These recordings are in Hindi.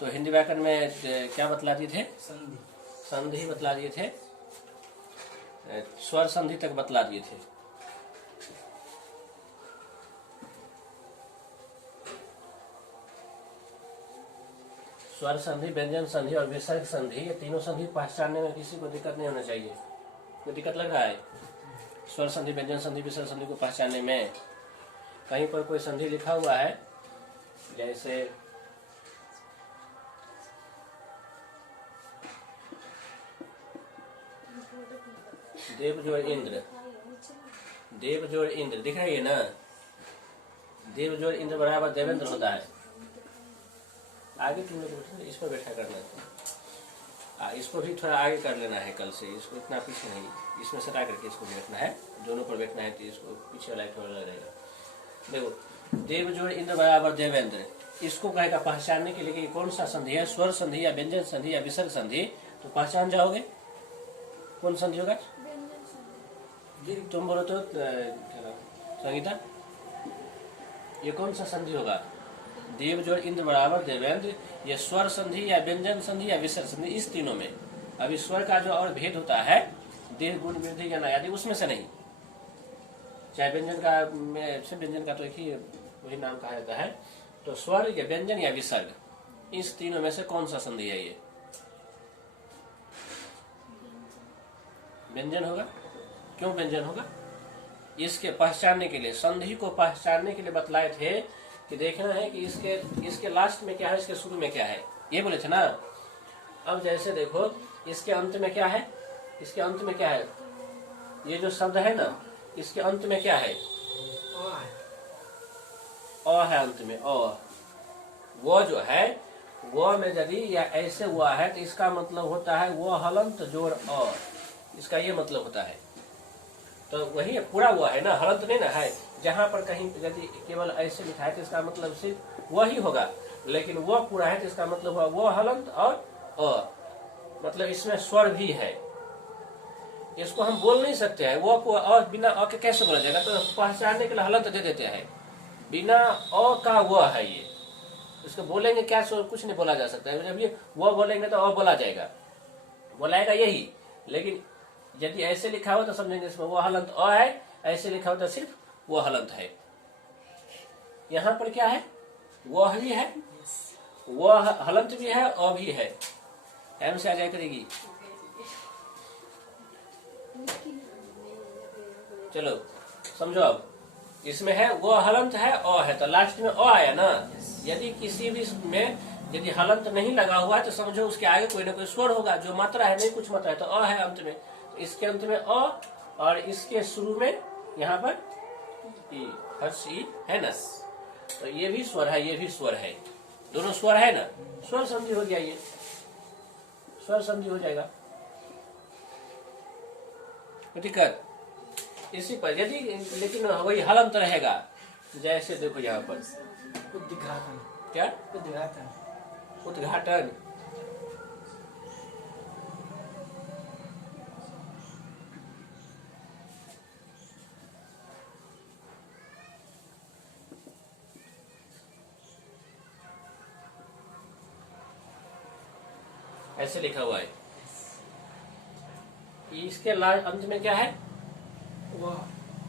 तो हिंदी व्याकरण में क्या बतला दिए थे? संधि। संधि बतला दिए थे, स्वर संधि तक बतला दिए थे। स्वर संधि, व्यंजन संधि और विसर्ग संधि, ये तीनों संधि पहचानने में किसी को दिक्कत नहीं होना चाहिए। कोई दिक्कत लग रहा है? स्वर संधि, व्यंजन संधि, विसर्ग संधि को पहचानने में कहीं पर कोई संधि लिखा हुआ है, जैसे देव जोड़ इंद्र, देव जोड़ इंद्र दिख रही है ना? देव जोड़ इंद्र बराबर देवेंद्र होता है। आगे तुम लोग इस पर बैठा करना, इसको भी थोड़ा आगे कर लेना है कल से, इसको इतना पीछे नहीं, इसमें सटा करके इसको बैठना है, दोनों पर बैठना है, तो इसको पीछे वाला थोड़ा रहेगा। देखो, देव जोड़ इंद्र बराबर देवेंद्र, इसको कहेगा पहचानने के लिए कि कौन सा संधि है, स्वर संधि या व्यंजन संधि या विसर्ग संधि, तो पहचान जाओगे कौन संधि होगा। तुम बोलो तो संगीता, ये कौन सा संधि होगा? देव जोड़ इंद्र बराबर देवेंद्र, ये स्वर संधि या व्यंजन संधि या विसर्ग संधि, इस तीनों में। अभी स्वर का जो और भेद होता है, देह गुण वृद्धि या आदि, उसमें से नहीं। चाहे व्यंजन का में से व्यंजन का तो एक ही वही नाम कहा जाता है। तो स्वर या व्यंजन या विसर्ग, इस तीनों में से कौन सा संधि है? ये व्यंजन होगा। क्यों व्यंजन होगा? इसके पहचानने के लिए, संधि को पहचानने के लिए बतलाए थे कि देखना है कि इसके लास्ट में क्या है, इसके शुरू में क्या है, ये बोले थे ना। अब जैसे देखो, इसके अंत में क्या है, इसके अंत में क्या है, ये जो शब्द है ना, इसके अंत में क्या है? अ है अंत में, अ। वो जो है, वो में यदि या ऐसे हुआ है तो इसका मतलब होता है वो हलंत जोड़ अ, इसका ये मतलब होता है। तो वही पूरा हुआ है ना, हलंत नहीं ना है। जहां पर कहीं यदि केवल ऐसे लिखा है तो इसका मतलब सिर्फ वही होगा, लेकिन वो पूरा है तो इसका मतलब हुआ वो हलंत और अ, मतलब इसमें स्वर भी है। इसको हम बोल नहीं सकते हैं, वो को अ बिना अ के कैसे बोला जाएगा? तो पहचानने के लिए हलंत दे देते हैं, बिना अ का वो है ये। इसको बोलेंगे क्या, कुछ नहीं बोला जा सकता है। जब ये वो बोलेंगे तो अ बोला जाएगा, बोलाएगा यही। लेकिन यदि ऐसे लिखा हो तो समझेंगे इसमें वो हलंत अ है, ऐसे लिखा हो तो सिर्फ वो हलंत है। यहाँ पर क्या है, वो भी है, वो हलंत भी है, अ भी है। एम से आ जाया करेगी। चलो समझो, अब इसमें है वो हलंत है, अ है, तो लास्ट में अ आया ना। यदि किसी भी में यदि हलंत नहीं लगा हुआ है तो समझो उसके आगे कोई ना कोई स्वर होगा, जो मात्रा है, नहीं कुछ मात्रा है, तो अ है अंत में, तो इसके अंत में अ, और इसके शुरू में यहाँ पर ई, हर्ष ई है ना। तो ये भी स्वर है, ये भी स्वर है, दोनों स्वर है ना। स्वर संधि हो गया, ये स्वर संधि हो जाएगा। दिक्कत इसी पर, यदि लेकिन वही हलंत रहेगा। जैसे देखो यहाँ पर उद्घाटन, क्या, उद्घाटन, उद्घाटन, ऐसे लिखा हुआ है। इसके लास्ट अंत में क्या है,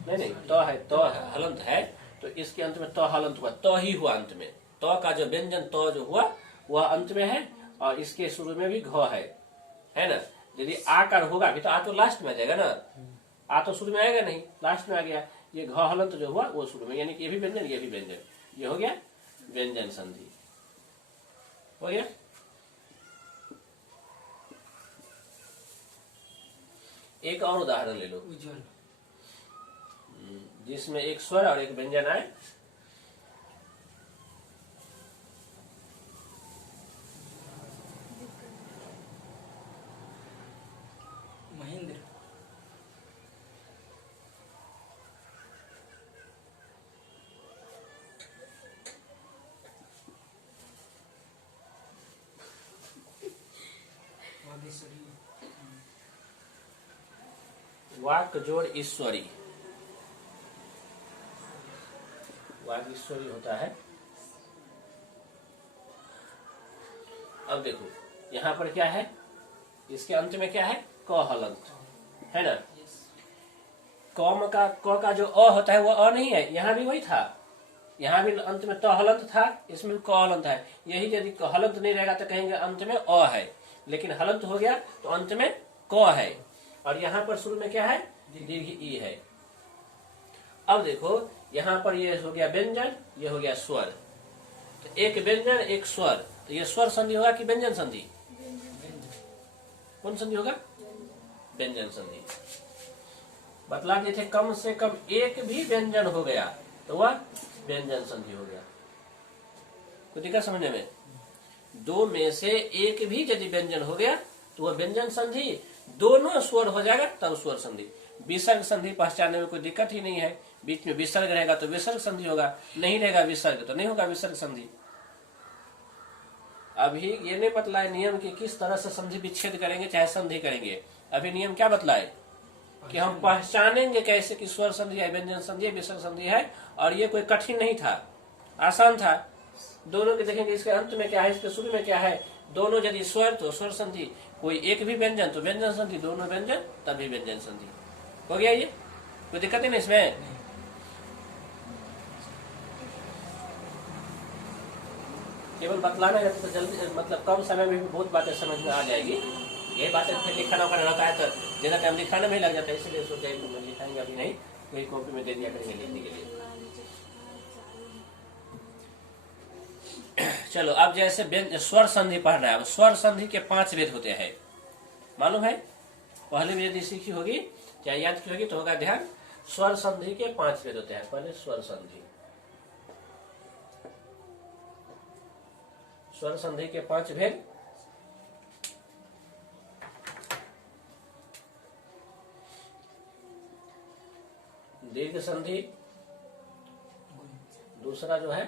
नहीं तो है, तो है, हलंत है, तो इसके अंत में तो हलंत हुआ, तो ही हुआ अंत में। तो का जो व्यंजन तो जो हुआ वह अंत में है, और इसके शुरू में भी घ है ना। यदि आकार होगा भी तो आ तो लास्ट में आ जाएगा ना, आ तो शुरू में आएगा नहीं, लास्ट में आ गया। ये घ हलंत जो हुआ वो शुरू में, यानी कि ये भी व्यंजन, ये भी व्यंजन, ये हो गया व्यंजन संधि, हो गया। एक और उदाहरण ले लो, उज्जवल, जिसमें एक स्वर और एक व्यंजन आए। महेंद्र, वागीश्वरी, वाक जोड़ ईश्वरी, वागीश्वरी होता है। अब देखो यहाँ पर क्या है, इसके अंत में क्या है, क हलंत है ना। क का जो अ होता है वो अ नहीं है, यहाँ भी वही था, यहाँ भी अंत में त हलंत था, इसमें क हलंत है। यही यदि हलंत नहीं रहेगा तो कहेंगे अंत में अ है, लेकिन हलंत हो गया तो अंत में क है, और यहाँ पर शुरू में क्या है, दीर्घ ई है। अब देखो यहाँ पर ये हो गया व्यंजन, ये हो गया स्वर, तो एक व्यंजन एक स्वर, तो ये स्वर संधि होगा कि व्यंजन संधि, कौन संधि होगा, व्यंजन संधि। बतला दिए थे कम से कम एक भी व्यंजन हो गया तो वह व्यंजन संधि हो गया। कोई दिक्कत समझने में, दो में से एक भी यदि व्यंजन हो गया तो वह व्यंजन संधि, दोनों स्वर हो जाएगा तब स्वर संधि। विसर्ग संधि पहचानने में कोई दिक्कत ही नहीं है, बीच में विसर्ग रहेगा तो विसर्ग संधि होगा, नहीं रहेगा विसर्ग तो नहीं होगा विसर्ग संधि। अभी ये नहीं बतलाए नियम कि किस तरह से संधि विच्छेद करेंगे चाहे संधि करेंगे, अभी नियम क्या बतलाए कि हम पहचानेंगे कैसे कि स्वर संधि है, व्यंजन संधि है, विसर्ग संधि है। और ये कोई कठिन नहीं था, आसान था। दोनों के देखेंगे इसके अंत में क्या है, इसके शुरू में क्या है, दोनों यदि स्वर तो स्वर संधि, कोई एक भी व्यंजन तो व्यंजन संधि, दोनों व्यंजन तभी व्यंजन संधि हो गया। ये कोई दिक्कत ही नहीं इसमें। केवल बतलाना है तो जल्दी, मतलब कम समय में भी बहुत बातें समझ में आ जाएगी। ये बातें फिर लिखाना उखाना रहता है तो ज्यादा टाइम लिखाने में ही लग जाता है, इसलिए सोचा लिखाएंगे अभी नहीं, कोई कॉपी में दे दिया करेंगे लिखने के लिए। चलो अब जैसे स्वर संधि पढ़ना है। स्वर संधि के 5 भेद होते हैं, मालूम है, पहले भी यदि सीखी होगी चाहे याद की होगी तो होगा ध्यान। स्वर संधि के 5 भेद होते हैं। पहले स्वर संधि, स्वर संधि के 5 भेद। दीर्घ संधि, दूसरा जो है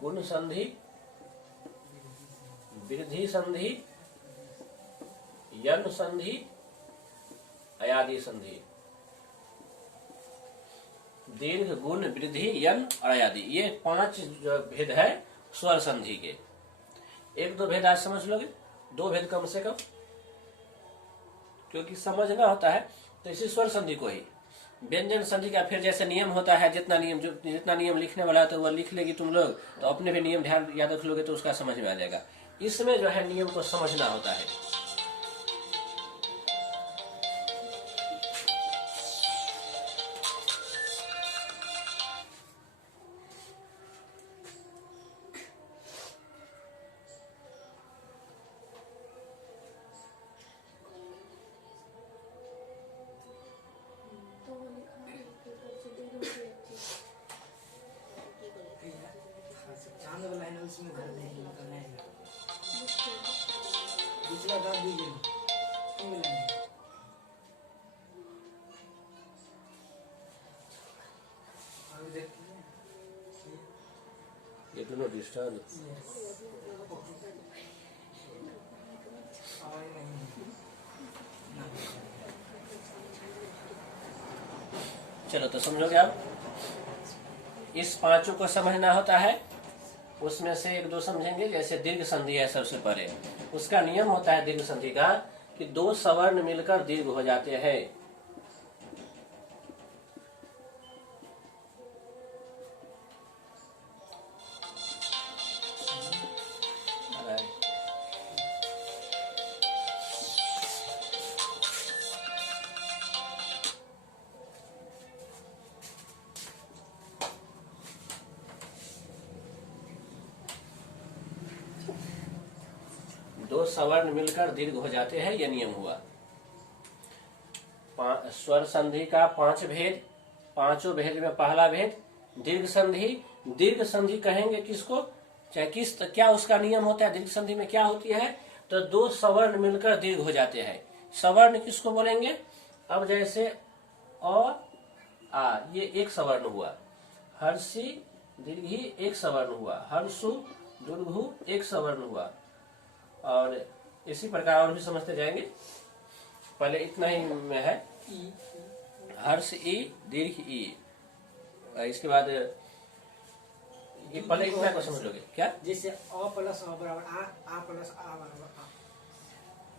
गुण संधि, वृद्धि संधि, यन संधि, अयादि संधि। दीर्घ, गुण, वृद्धि, यन और अयादि, ये 5 जो भेद है स्वर संधि के। 1-2 भेद आज समझ लोगे, 2 भेद कम से कम, क्योंकि समझना होता है तो इसी स्वर संधि को ही। व्यंजन संधि का फिर जैसे नियम होता है, जितना नियम लिखने वाला है तो वह लिख लेगी तुम लोग, तो अपने भी नियम ध्यान याद रख लोगे तो उसका समझ में आ जाएगा। इसमें जो है नियम को समझना होता है। चांद वाला है ना, उसमें भर देंगे, निकलना है। दूसरा डाल दीजिए ना, ये वाला है। अभी देखते हैं। ये दोनों डिस्टर्ब। और नहीं ना। चलो तो समझोगे आप, इस 5 को समझना होता है। उसमें से 1-2 समझेंगे। जैसे दीर्घ संधि है सबसे पहले, उसका नियम होता है दीर्घ संधि का कि 2 सवर्ण मिलकर दीर्घ हो जाते हैं। दो सवर्ण मिलकर दीर्घ हो जाते हैं, यह नियम हुआ। स्वर संधि का 5 भेद, 5 भेद में पहला भेद दीर्घ संधि। दीर्घ संधि कहेंगे किसको, चाहे क्या उसका नियम होता है। दीर्घ संधि में क्या होती है, तो 2 सवर्ण मिलकर दीर्घ हो जाते हैं। सवर्ण किसको बोलेंगे, अब जैसे अ आ, ये एक सवर्ण हुआ। हर्षी दीर्घी एक सवर्ण हुआ। हर्षु दुर्घु एक सवर्ण हुआ। और इसी प्रकार और भी समझते जाएंगे, पहले इतना ही में है। हर्ष ई, दीर्घ ई, इसके बाद ये पहले इतना को समझ लोगे क्या। जैसे अ प्लस अ बराबर आ प्लस आ बराबर आ।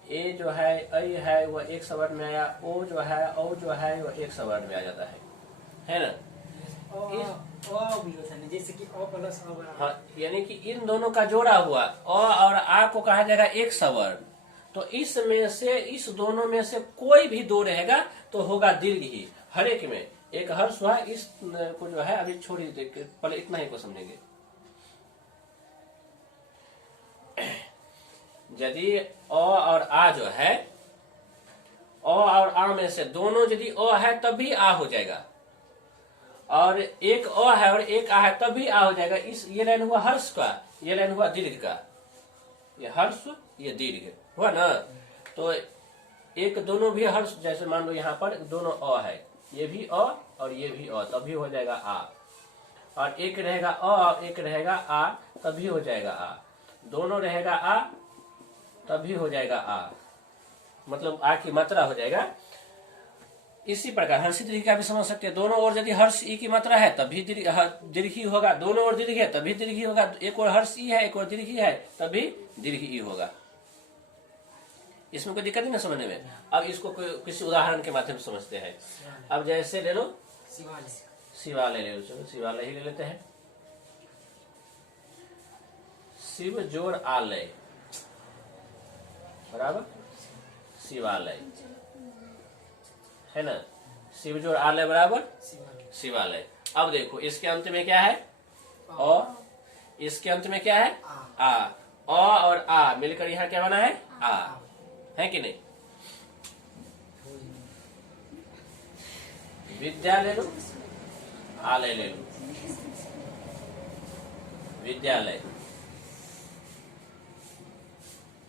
ए जो है ऐ है वह एक सवर्ण में आया, ओ जो है औ जो है वह एक सवर्ण में आ जाता है ना। अ भी होता है जैसे कि अ प्लस अ बराबर। हाँ, यानी कि इन दोनों का जोड़ा हुआ अ और आ को कहा जाएगा एक सवर्ण। तो इसमें से इस दोनों में से कोई भी दो रहेगा तो होगा दीर्घ ही, हर एक में। एक हर्ष हुआ, इस को जो है अभी छोड़ ही पहले इतना ही को समझेंगे। यदि अ और आ जो है, अ और आ में से दोनों यदि अ है तब भी आ हो जाएगा, और एक अ है और एक आ है तब भी आ हो जाएगा। इस ये लाइन हुआ हर्ष का, ये लाइन हुआ दीर्घ का। ये हर्ष ये दीर्घ हुआ ना। तो एक दोनों भी हर्ष, जैसे मान लो यहाँ पर दोनों अ है, ये भी अ और ये भी अ, तभी हो जाएगा आ। और एक रहेगा अ और एक रहेगा आ, तभी हो जाएगा आ। दोनों रहेगा आ तभी हो जाएगा आ, मतलब आ की मात्रा हो जाएगा। इसी प्रकार हर्षित दीर्घ का भी समझ सकते हैं। दोनों ओर यदि हर्ष ई की मात्रा है तभी दीर्घ ही होगा, दोनों ओर दीर्घ है तभी दीर्घ ही होगा। एक और हर्ष ई है एक और दीर्घ है तभी दीर्घ ई होगा। इसमें कोई दिक्कत नहीं ना समझने में। अब इसको किसी उदाहरण के माध्यम से समझते हैं। अब जैसे ले लो शिवालय ले लो, चलो शिवालय ही ले लेते हैं। शिव जोड़ आलय बराबर शिवालय है ना। शिव जोड़ आलय बराबर शिवालय। अब देखो इसके अंत में क्या है अ, इसके अंत में क्या है आ। अ और आ मिलकर यहाँ क्या बना है आ, है कि नहीं। विद्या ले लो, आलय ले लो, विद्यालय।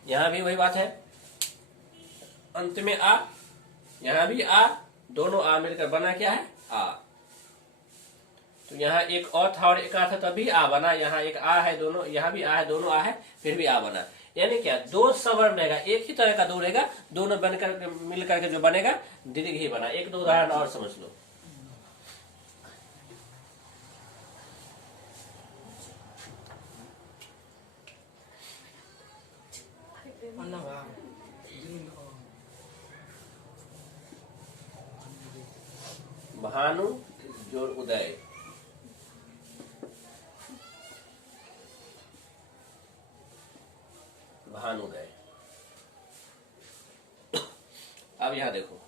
यहां भी वही बात है, अंत में आ, यहां भी आ, दोनों आ मिलकर बना क्या है आ। तो यहाँ एक अ था और एक आ था तभी आ बना। यहाँ एक आ है, दोनों यहाँ भी आ है, दोनों आ है, फिर भी आ बना। यानी क्या दो सवर्ण रहेगा, एक ही तरह का दो रहेगा, दोनों बनकर मिलकर के जो बनेगा दीर्घ ही बना। एक दो उदाहरण और समझ लो। भानु जोड़ उदय, भानुदय। अब यहां देखो,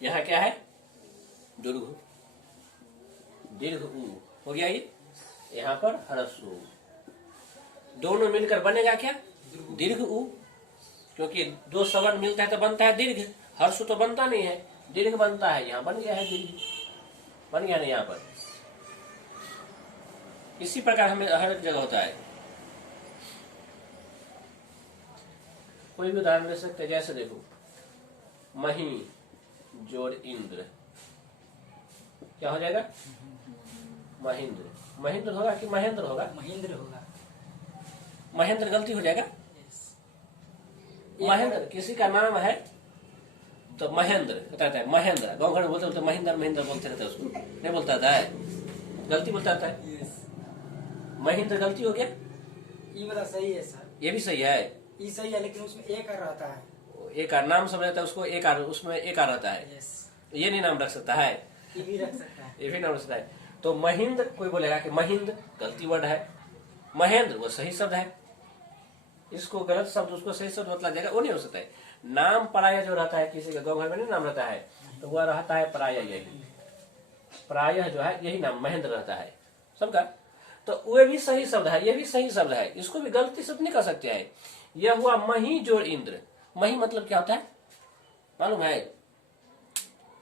यहां क्या है दीर्घ, दीर्घ उ हो गया ये। यहां पर ह्रस्व उ, दोनों मिलकर बनेगा क्या दीर्घ उ। क्योंकि दो सवर्ण मिलता है तो बनता है दीर्घ, हर्ष तो बनता नहीं है, दीर्घ बनता है। यहाँ बन गया है दीर्घ, बन गया नहीं यहाँ पर। इसी प्रकार हमें हर जगह होता है। कोई भी उदाहरण ले सकते हैं। जैसे देखो मही जोड़ इंद्र, क्या हो जाएगा महेंद्र। महेंद्र होगा कि महेंद्र होगा, महेंद्र होगा। महेंद्र गलती हो जाएगा। महेंद्र किसी का नाम है तो महेंद्र बताता है, महेंद्र गाँव घर में बोलते बोलते महेंद्र महेंद्र बोलते रहते हैं, उसको नहीं बोलता है, गलती बोलता है। महेंद्र गलती हो गया, ये वाला सही है सर, ये भी सही है, ये सही है, लेकिन उसमें एक आ रहता है। एक आर नाम सब रहता है, उसको एक आर, उसमें एक आर रहता है। ये नहीं नाम रख सकता है, ये भी रख सकता है, ये भी नाम रख सकता है। तो महेंद्र कोई बोलेगा कि महेंद्र गलती वर्ड है, महेंद्र वो सही शब्द है, इसको गलत शब्द उसको सही शब्द बतला जाएगा, वो नहीं हो सकता है। नाम पराया जो रहता है, किसी का गाँव घर में नहीं नाम रहता है, तो वह रहता है पराया, यही प्रायः जो है यही नाम महेंद्र रहता है सबका। तो वो भी सही शब्द है, ये भी सही शब्द है, इसको भी गलती शब्द नहीं कर सकते हैं। यह हुआ मही जोड़ इंद्र। मही मतलब क्या होता है मालूम है,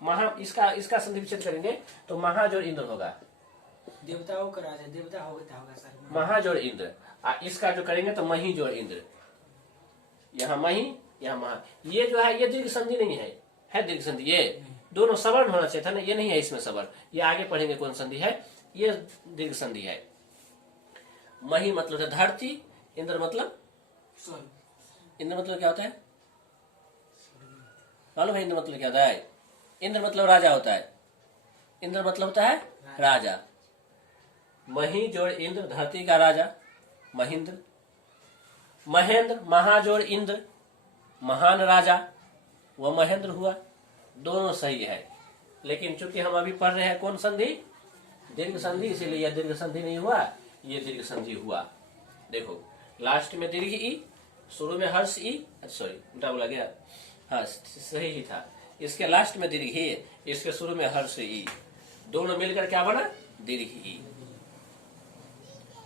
महा, इसका संधि विच्छेद करेंगे तो महाजोड़ इंद्र होगा, देवताओं का राजा, देवता होगा सर, महाजोड़ इंद्र। इसका जो करेंगे तो मही जोड़ इंद्र, यहाँ मही यहाँ महा। ये जो है ये दीर्घ संधि नहीं है दीर्घ संधि, ये दोनों सवर्ण होना चाहिए था ना, ये नहीं है इसमें सवर्ण, ये आगे पढ़ेंगे कौन संधि है, ये दीर्घ संधि है। मही मतलब है धरती, इंद्र मतलब, इंद्र मतलब क्या होता है मालूम है, इंद्र मतलब क्या होता है, इंद्र मतलब राजा होता है, इंद्र मतलब होता है राजा। मही जोड़ इंद्र, धरती का राजा महेंद्र। महेंद्र, महा जोड़ इंद्र, महान राजा, वह महेंद्र हुआ। दोनों सही है, लेकिन चूंकि हम अभी पढ़ रहे हैं कौन संधि, दीर्घ संधि, इसीलिए यह दीर्घ संधि नहीं हुआ, ये दीर्घ संधि हुआ। देखो लास्ट में दीर्घ ई, शुरू में हर्ष ई, सॉरी उल्टा बोला गया, हाँ सही ही था। इसके लास्ट में दीर्घ ई, इसके शुरू में हर्ष ई, दोनों मिलकर क्या बना, दीर्घ ई।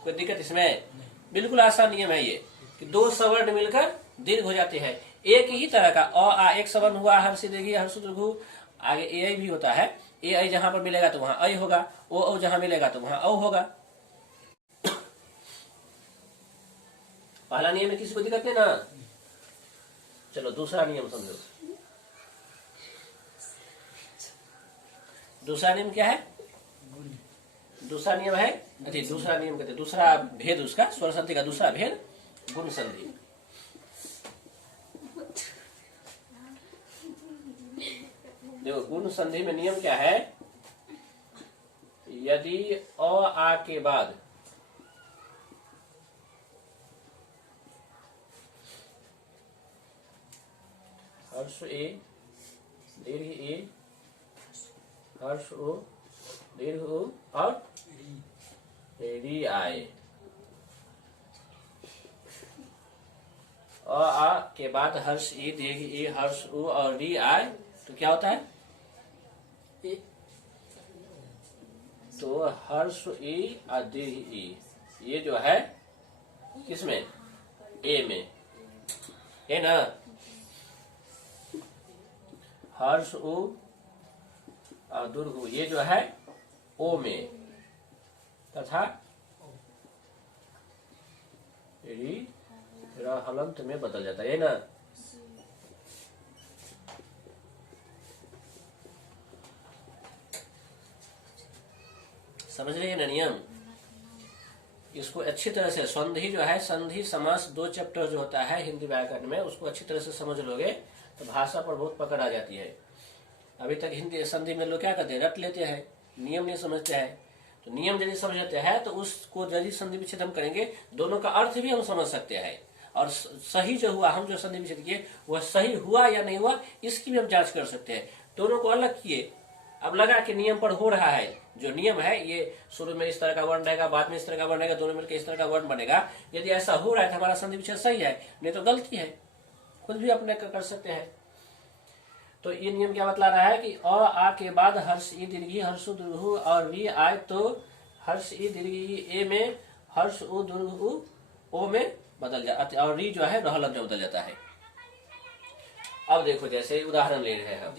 कोई दिक्कत इसमें? बिल्कुल आसान नियम है ये कि दो सवर्ण मिलकर दीर्घ हो जाते हैं। एक ही तरह का अ आ एक सवर्ण हुआ, हर्ष दीर्घ हर्ष दीर्घ, आगे ए भी होता है। ए आई जहां पर मिलेगा तो वहां ऐ होगा, ओ जहां मिलेगा तो वहां औ होगा। पहला नियम में किसी को दिक्कत नहीं ना? चलो दूसरा नियम समझो। दूसरा नियम क्या है? दूसरा नियम है, दूसरा नियम कहते, दूसरा भेद उसका, स्वर संधि का दूसरा भेद गुण संधि। देखो गुण संधि में नियम क्या है, यदि अ आ के बाद हर्ष ए, दीर्घ ए, हर्ष ओ, दीर्घ ओ और री आए, अ आ के बाद हर्ष ई, दीर्घ ई, हर्ष उ और री आए तो क्या होता है? तो हर्ष ई और दीर्घ ई, ये जो है किसमें? ए में है ना। हर्ष उ और दीर्घ उ ये जो है ओ में, तथा री हलंत में बदल जाता है ना। समझ रहे हैं ना नियम? इसको अच्छी तरह से, संधि जो है, संधि समास 2 चैप्टर जो होता है हिंदी व्याकरण में, उसको अच्छी तरह से समझ लोगे तो भाषा पर बहुत पकड़ आ जाती है। अभी तक हिंदी संधि में लोग क्या करते हैं, रट लेते हैं, नियम नहीं समझते हैं। तो नियम यदि समझ लेते हैं तो उसको यदि संधि विच्छेद हम करेंगे, दोनों का अर्थ भी हम समझ सकते हैं, और सही जो हुआ, हम जो संधि विच्छेद किए वह सही हुआ या नहीं हुआ, इसकी भी हम जांच कर सकते हैं। दोनों को अलग किए, अब लगा कि नियम पर हो रहा है, जो नियम है ये शुरू में इस तरह का वर्ण रहेगा, बाद में इस तरह का वर्ण रहेगा, दोनों मिलकर इस तरह का वर्ण बनेगा। यदि ऐसा हो रहा है तो हमारा संधि विच्छेद सही है, नहीं तो गलती है। खुद भी अपने कर सकते हैं। तो ये नियम क्या बतला रहा है कि अ आ के बाद हर्ष ई दीर्घी, हर्ष दीर्घ और री आए तो हर्ष ई दीर्घी ए में, हर्ष उ दीर्घ ओ में बदल जाता, और री जो है रहलन में बदल जाता है। अब देखो जैसे उदाहरण ले रहे हैं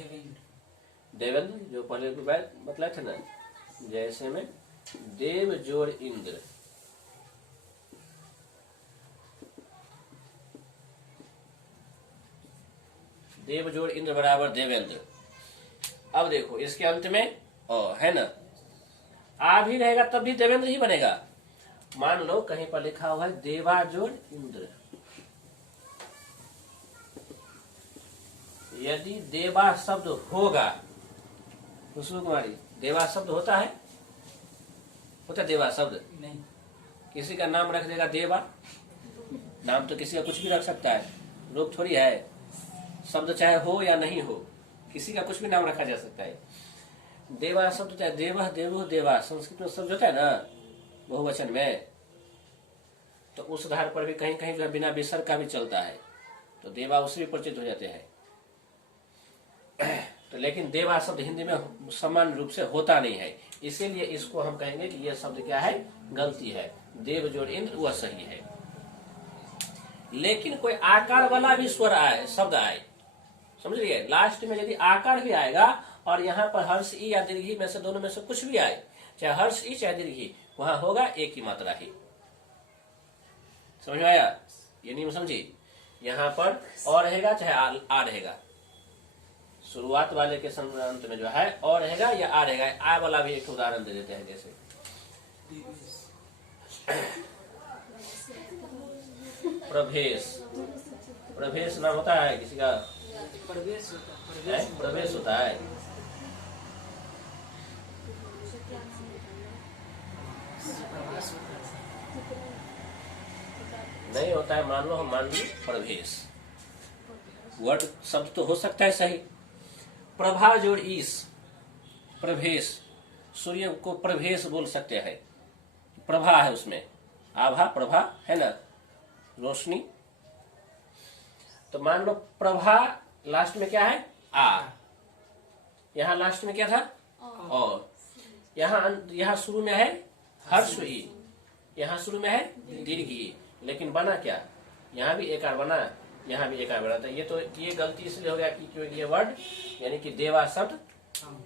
देवेंद्र, जो पहले बतलाए थे ना, जैसे में देव जोड़ इंद्र, देव जोड़ इंद्र बराबर देवेंद्र। अब देखो इसके अंत में अ है ना, आ भी रहेगा तब भी देवेंद्र ही बनेगा। मान लो कहीं पर लिखा हुआ है देवा जोड़ इंद्र, यदि देवा शब्द होगा, खुशबू कुमारी, देवा शब्द होता है? होता देवा शब्द? नहीं। किसी का नाम रख देगा देवा, नाम तो किसी का कुछ भी रख सकता है, रोक थोड़ी है। शब्द चाहे हो या नहीं हो, किसी का कुछ भी नाम रखा जा सकता है। देवा शब्द चाहे देवः, देवो, देवा संस्कृत में शब्द होता है ना बहुवचन में, तो उस आधार पर भी कहीं कहीं जो है बिना विसर्ग का भी चलता है, तो देवा उससे भी परिचित हो जाते हैं। तो लेकिन देवा शब्द हिंदी में समान रूप से होता नहीं है, इसीलिए इसको हम कहेंगे कि यह शब्द क्या है, गलती है। देव जोड़ इंद्र वह सही है। लेकिन कोई आकार वाला भी स्वर आए, शब्द आए, समझ लिए, लास्ट में यदि आकार भी आएगा और यहाँ पर हर्ष ई या दीर्घी में से दोनों में से कुछ भी आए, चाहे हर्ष ई चाहे दीर्घी, वहां होगा एक ही मात्रा ही। समझ में आया? ये नियम समझी? यहाँ पर और रहेगा चाहे आ रहेगा, शुरुआत वाले के अंत में जो है और रहेगा या आ रहेगा। आ वाला भी एक उदाहरण दे देते हैं, जैसे प्रवेश, प्रवेश नाम होता है किसी का? प्रवेश होता है, प्रवेश होता है। नहीं होता है, मान लो हम मान लो प्रवेश, वर्ड शब्द तो हो सकता है सही। प्रभा जोड़ ईश, प्रवेश, सूर्य को प्रवेश बोल सकते हैं, प्रभा है उसमें, आभा प्रभा है ना, रोशनी। तो मान लो प्रभा लास्ट में क्या है, आ, यहाँ लास्ट में क्या था, और यहाँ शुरू में है हर्ष ई, यहाँ शुरू में है दीर्घ ई, लेकिन बना क्या, यहाँ भी एकार बना, यहाँ भी एकार बना। तो ये गलती इसलिए हो गया कि क्योंकि ये वर्ड यानी कि देवा शब्द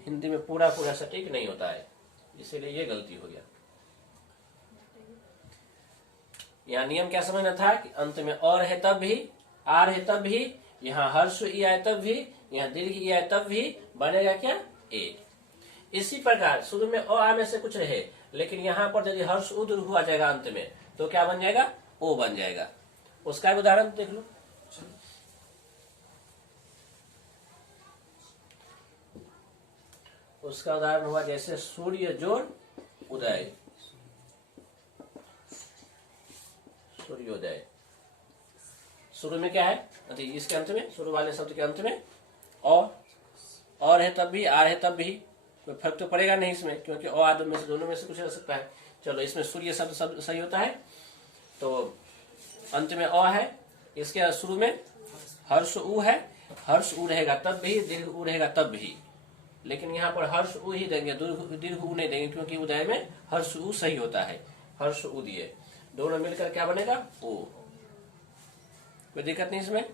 हिंदी में पूरा पूरा सटीक नहीं होता है, इसीलिए ये गलती हो गया। यहाँ नियम क्या समझना था कि अंत में और है तब भी, आर है तब भी, यहाँ हर्ष ई आए तब भी, यहाँ दीर्घ ई आए तब भी बनेगा क्या, ए। इसी प्रकार शुरू में अ में से कुछ रहे, लेकिन यहाँ पर यदि हर्ष उ दीर्घ आ जाएगा अंत में, तो क्या बन जाएगा, ओ बन जाएगा। उसका एक उदाहरण देख लो। उसका उदाहरण हुआ जैसे सूर्य जोड़ उदय, सूर्योदय। शुरू में क्या है, इसके अंत में, शुरू वाले शब्द के अंत में और है तब भी, आर है तब भी, कोई फर्क तो पड़ेगा नहीं इसमें, क्योंकि और आदम में से दोनों में से कुछ रह सकता है। चलो इसमें सूर्य शब्द सही होता है, तो अंत में अ है, इसके शुरू में हर्ष उ है, हर्ष उ रहेगा तब भी, दीर्घ उ रहेगा तब भी, लेकिन यहाँ पर हर्ष उ ही देंगे, दीर्घ उ नहीं देंगे, क्योंकि उदय में हर्ष उ सही होता है, हर्ष उ दिए, दोनों मिलकर क्या बनेगा, ओ। कोई दिक्कत नहीं इसमें।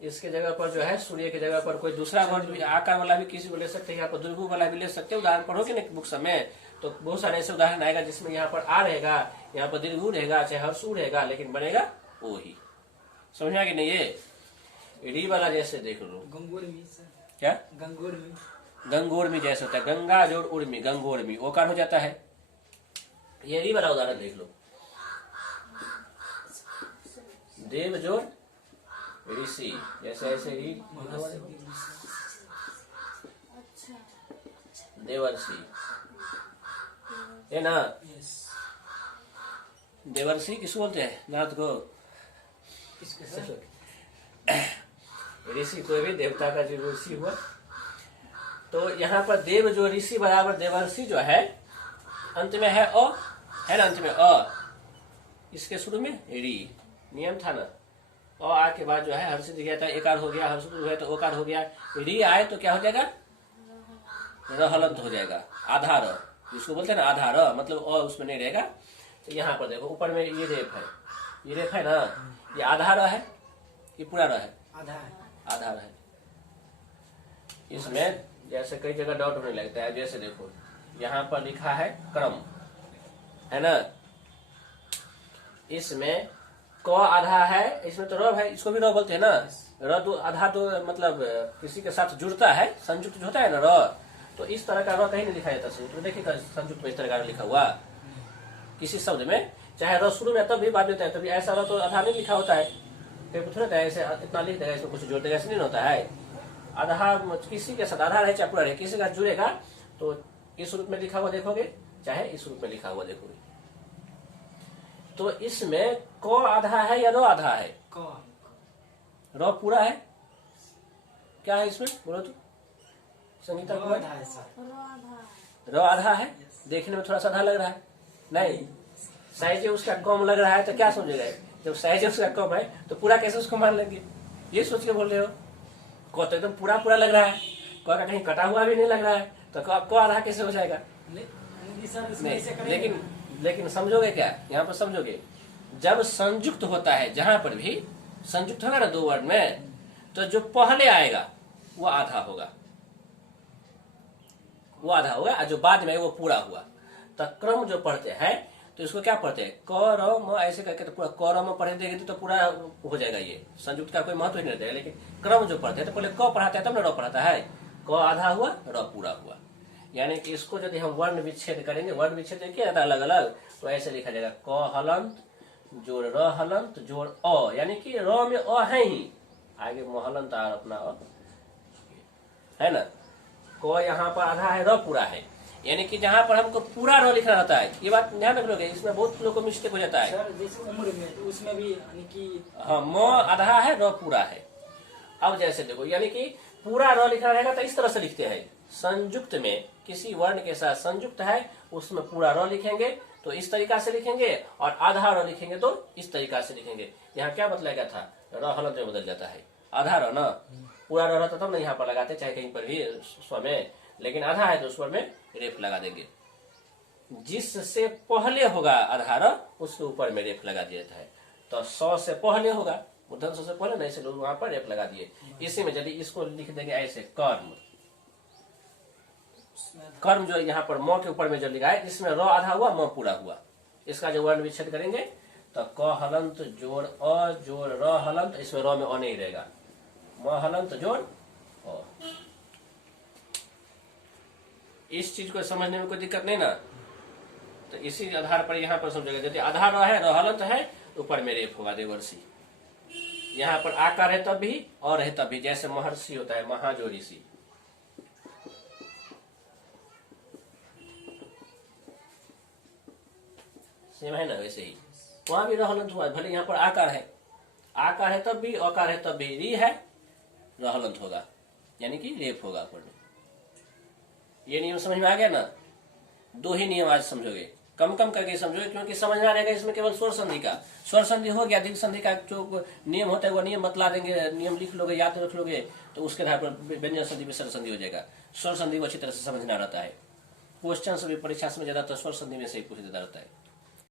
इसके जगह पर जो है सूर्य की जगह पर कोई दूसरा वर्ड भी, आकार वाला भी किसी को ले सकते हैं, यहाँ पर दीर्घ वाला भी ले सकते हैं। उदाहरण पढ़ोगे ना बुक में, तो बहुत सारे ऐसे उदाहरण आएगा जिसमें यहाँ पर आ रहेगा, यहाँ पर दीर्घ रहेगा, चाहे हर्ष रहेगा, लेकिन बनेगा ओ ही। समझा कि नहीं। ये री वाला जैसे देख लो, गंगोर में सर, क्या गंगोर में, गंगोर में जैसे होता है, गंगा जोड़ उर्मी, गंगोर में ओकार हो जाता है। ये री वाला उदाहरण देख लो, देव जोड़ ऋषि, जैसे ऐसे ही देवर्षि है ना, देवर्षि किसको बोलते हैं, नाथ को, ऋषि कोई भी देवता का जो ऋषि हुआ। तो यहाँ पर देव जो ऋषि बराबर देवर्षि जो है, अंत में है अ, है ना, अंत में अ, इसके शुरू में री, नियम था ना। अ आ के बाद जो है हर्षित गया था, एकार हो गया, हर्षित हुआ तो ओकार हो गया, री आए तो क्या हो जाएगा, रहलंत हो जाएगा, आधा र, जिसको बोलते हैं ना आधा र, मतलब अ उसमें नहीं रहेगा। तो यहाँ पर देखो ऊपर में ये रेफ है, ये रेफ है ना, ये आधा र है, ये पूरा र है, आधा है, आधा र है। इसमें जैसे कई जगह डाउट होने लगता है, जैसे देखो यहाँ पर लिखा है क्रम, है ना, इसमें क आधा है, इसमें तो र है, इसको भी र बोलते हैं ना, र तो आधा तो मतलब किसी के साथ जुड़ता है, संयुक्त जो होता है ना र, तो इस तरह का र कहीं नहीं लिखा जाता संयुक्त में। देखिए संयुक्त में इस तरह का लिखा हुआ किसी शब्द में, चाहे र शुरू में तब भी बाद होता है, तभी ऐसा र तो आधा नहीं लिखा होता है, थोड़ा ऐसे इतना लिख देगा, इसमें कुछ जोड़ देगा, ऐसे नहीं होता है। आधा किसी के साथ, आधा रहे चाहे पूरा रहे, किसी का जुड़ेगा तो इस रूप में लिखा हुआ देखोगे, चाहे इस रूप में लिखा हुआ देखोगे। तो इसमें क आधा है या र आधा है, र पूरा है, क्या है इसमें बोलो तो संगीता, आधा है सर, र आधा है, देखने में थोड़ा सा आधा लग रहा है, नहीं साइज उसका कम लग रहा है, तो क्या समझेगा, जब साइज उसका कम है तो पूरा कैसे उसको मान लेंगे, ये सोच के बोल रहे हो। क तो एकदम पूरा पूरा लग रहा है, क का कहीं कटा हुआ भी नहीं लग रहा है, तो क आधा कैसे हो जाएगा, लेकिन लेकिन समझोगे क्या, यहाँ पर समझोगे, जब संयुक्त होता है, जहां पर भी संयुक्त होगा ना दो वर्ड में, तो जो पहले आएगा वो आधा होगा, वो आधा होगा, और जो बाद में वो पूरा हुआ। तो क्रम जो पढ़ते हैं तो इसको क्या पढ़ते हैं, क र म ऐसे करके, तो पूरा क र म पढ़े देंगे तो पूरा हो जाएगा, ये संयुक्त का कोई महत्व ही नहीं रहेगा। लेकिन क्रम जो पढ़ते हैं तो पहले क पढ़ाता है तब न र पढ़ाता है, क आधा हुआ र पूरा हुआ। यानी कि इसको यदि हम वर्ण विच्छेद करेंगे, वर्ण विच्छेद किया जाता है अलग अलग, तो ऐसे लिखा जाएगा क हलंत जोड़ र हलंत जोड़ अ, यानी कि र में अ है ही, आगे महलंत आ अपना अ है ना, क यहाँ पर आधा है, र पूरा है, यानी कि जहां पर हमको पूरा र लिखना रहता है, ये बात ध्यान रख लोगे, इसमें बहुत लोगों को मिस्टेक हो जाता है। सर जैसे उम्र में तो उसमें भी यानी कि हाँ, म आधा है, र पूरा है। अब जैसे देखो, यानी कि पूरा र लिखना रहेगा तो इस तरह से लिखते हैं, संयुक्त में किसी वर्ण के साथ संयुक्त है उसमें पूरा र लिखेंगे तो इस तरीका से लिखेंगे, और आधा र लिखेंगे तो इस तरीका से लिखेंगे। यहाँ क्या बतलाया गया था, र हलंत में बदल जाता है, आधा र ना, पूरा र रहता तब ना यहाँ पर लगाते, चाहे कहीं पर भी स्वर में, लेकिन आधा है तो स्वर में रेफ लगा देंगे। जिससे पहले होगा आधा र उसके ऊपर में रेफ लगा दिया जाता है। तो 100 से पहले होगा, मूर्धन 100 से पहले ना, इसलिए वहां पर रेफ लगा दिए। इसी में यदि इसको लिख देंगे ऐसे, कर्म, कर्म जो यहाँ पर म के ऊपर में जो लिखा है, इसमें र आधा हुआ, म पूरा हुआ। इसका जो वर्ण विच्छेद करेंगे तो क हलंत जोड़ अ जोड़ र हलंत, इसमें र में अ नहीं रहेगा, म हलंत जोड़ अ। इस चीज को समझने में कोई दिक्कत नहीं ना, तो इसी आधार पर यहाँ पर समझेगा। यदि आधा र है, र हलंत है, ऊपर में रेफ होगा देवर्षि। यहाँ पर आकार है तब भी, और है तब भी, जैसे महर्षि होता है, महाजो ऋषि। सेम है ना, वैसे ही वहां भी रहलंत हुआ, भले यहाँ पर आकार है तब भी, अकार है तब भी, री है रहलंत होगा, यानी कि रेप होगा ऊपर में। ये नियम समझ में आ गया ना? 2 ही नियम आज समझोगे, कम कम करके समझोगे, क्योंकि समझना रहेगा इसमें केवल स्वर संधि का। स्वर संधि हो गया, दीर्घ संधि का जो नियम होता है वो नियम बतला देंगे, नियम लिख लोगे, याद रख लोगे, तो उसके आधार पर व्यंजन संधि विसर्ग संधि हो जाएगा। स्वर संधि को अच्छी तरह से समझना रहता है। क्वेश्चन सभी परीक्षा में ज्यादातर स्वर संधि में से ही पूछ देता रहता है।